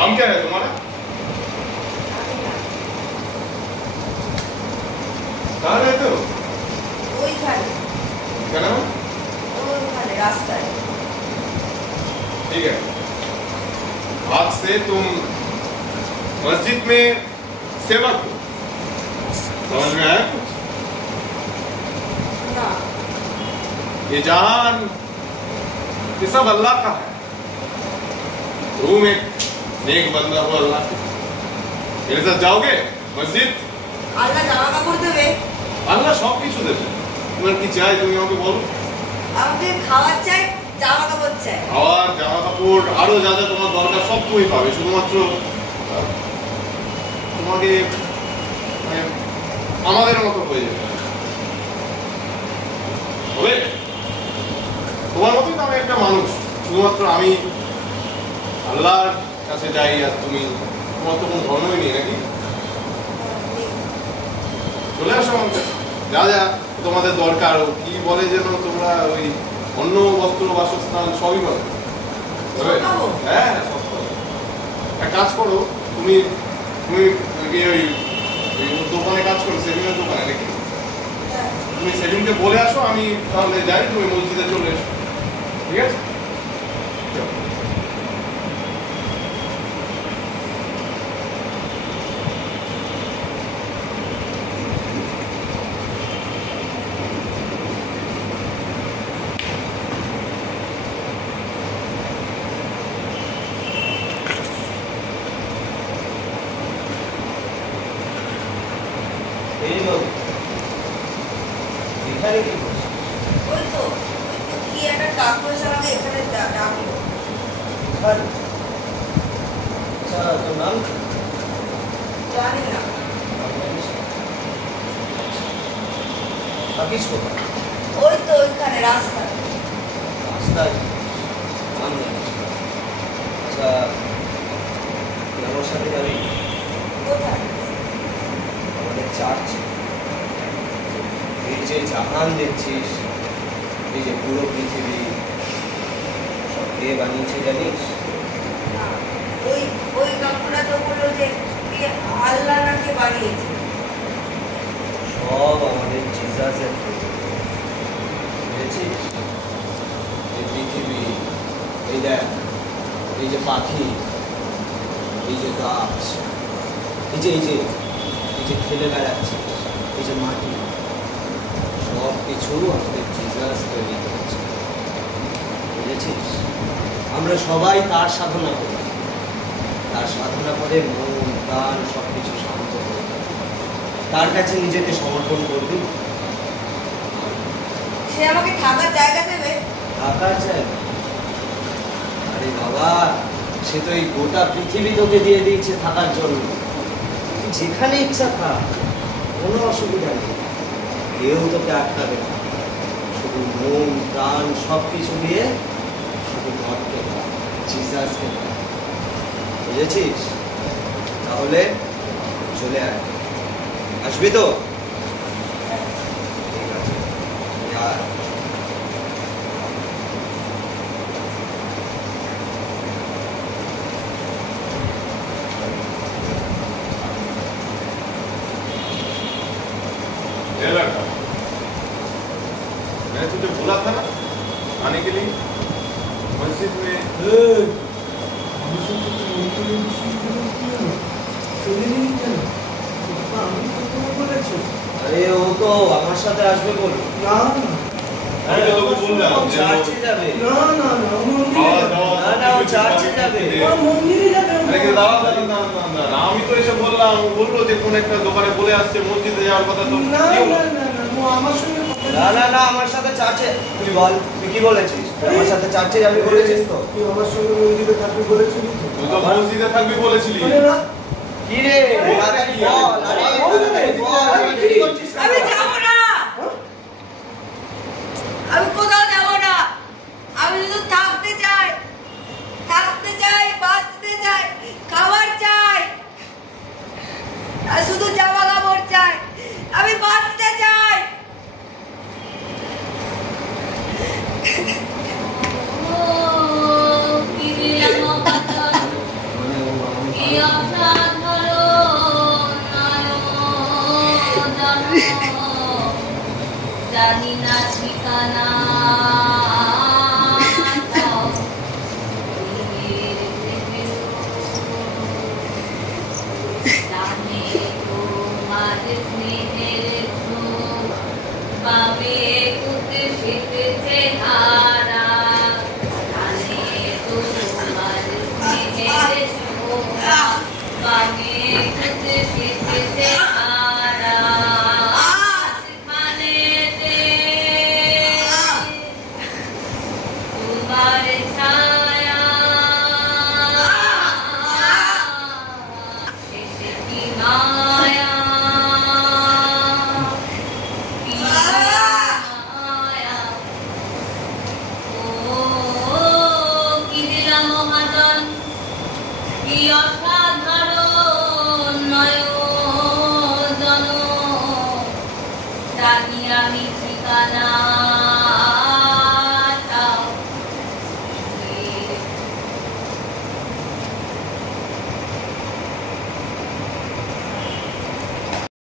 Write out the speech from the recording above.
नाम क्या है तुम्हारा? कहाँ रहते हो? वही खाली। क्या नाम? वही खाली रास्ता है। ठीक है। आज से तुम मस्जिद में सेवक हो। समझ में आया कुछ? ना। ये जान ये सब अल्लाह का है। तुम एक नेक बंदा हो अल्लाह के। मेरे साथ जाओगे मस्जिद? আল্লাহ জামা কাপড় দেবে। আল্লাহ সব কিছু দেবে। তোমার কি চাই তুমি আমাকে বলো। আমাকে খাবার চাই, জামা কাপড় চাই। খাবার, জামা কাপড়, আরো যা যা তোমার দরকার সব তুমি পাবে। শুধুমাত্র তোমাকে আমাদের মতো হয়ে যাবে হবে। তোমার মতোই তো আমি একটা মানুষ, শুধুমাত্র আমি আল্লাহর কাছে যাই আর তুমি তোমার তো কোনো ধর্মই নেই নাকি? চলে আসো আমার কাছে, যা যা তোমাদের দরকার। কি বলে যেন তোমরা ওই অন্ন বস্ত্র বাসস্থান সবই পাবে। হ্যাঁ সব পাবে। একটা কাজ করো, তুমি তুমি ওই দোকানে কাজ করো, সেলিমের দোকানে নাকি? তুমি সেলিমকে বলে আসো আমি তাহলে যাই, তুমি মসজিদে চলে এসো, ঠিক আছে? ওই তো কি একটা কাকু এসে আমাকে এখানে ডাকলো। তোর নাম জানি না। থাকিস কোথায়? ওই তো ওইখানে রাস্তায়। রাস্তায়? নাম নেই। আচ্ছা তুই আমার সাথে যাবি কোথায়? আমাদের চার্চ। এই যে জাহান দেখছিস, এই যে পুরো পৃথিবী সব কে বানিয়েছে জানিস? না, ওই ওই কাকুরা তো বললো যে আল্লাহ নাকি বানিয়েছে। সব আমাদের জিজাসের তৈরি। বুঝেছিস? এই পৃথিবী, এই দেখ, এই যে পাখি, এই যে গাছ, এই যে খেলে বেড়াচ্ছে, এই যে মাটি, সব কিছু আমাদের জিজাস তৈরি করেছে। বুঝেছিস? আমরা সবাই তার সাধনা করি, তার সাধনা করে মন প্রাণ সব কিছু শান্ত করে তার কাছে নিজেকে সমর্পণ করবি। সে আমাকে থাকার জায়গা দেবে? থাকার জায়গা? আরে বাবা, সে তো এই গোটা পৃথিবী তোকে দিয়ে দিয়েছে থাকার জন্য। তুই যেখানে ইচ্ছা থাক, কোনো অসুবিধা নেই, কেউ তোকে আটকাবে না। শুধু মন প্রাণ সব কিছু দিয়ে শুধু গডকে ডাক, জিসাসকে ডাক। বুঝেছিস? তাহলে চলে আয়, আসবি তো? ঠিক আছে, আয়। लड़का मैंने तुझे बोला था ना आने के लिए मस्जिद में। আরে ও তো আমার সাথে আসবে বল। না আমি তো তোকে বললাম যে চার্চে যাবে। না না না খাওয়া দাওয়া না, ও চার্চে যাবে। মন্দিরে যাবে। আরে কি দাঁড়া দাঁড়া না না না না, আমি তো এসে বললাম, ও বললো যে কোন একটা দোকানে বলে আসছে মসজিদে যাওয়ার কথা। তো না কি হলো? না না না ও আমার সঙ্গে কথা না না না, আমার সাথে চার্চে। তুই বল, তুই কি বলেছিস? আমার সাথে চার্চে যাবি বলেছিস তো? তুই আমার সঙ্গে মন্দিরে থাকবি বলেছিলি তো? তুই তো মসজিদে থাকবি বলেছিলি। বলে না কি রে তাড়াতাড়ি বল। আরে তাড়াতাড়ি বল, আরে কি করছিস? আমি যাবো না, আমি কোথাও যাবো না। আমি শুধু থাকতে চাই, বাঁচতে চাই, খাবার চাই, আর শুধু জামা কাপড় চাই। আমি বাঁচতে চাই। জানি না ঠিকানা তোমার স্নেহের পাবে কুতে শীতেছে হারা জানে তোমার স্নেহের পাবে কুতে শীতেছে হারা তোমার ছায়া শেষে কি মায়া কি অসাধারণ নয়ন জানি আমি ঠিকানা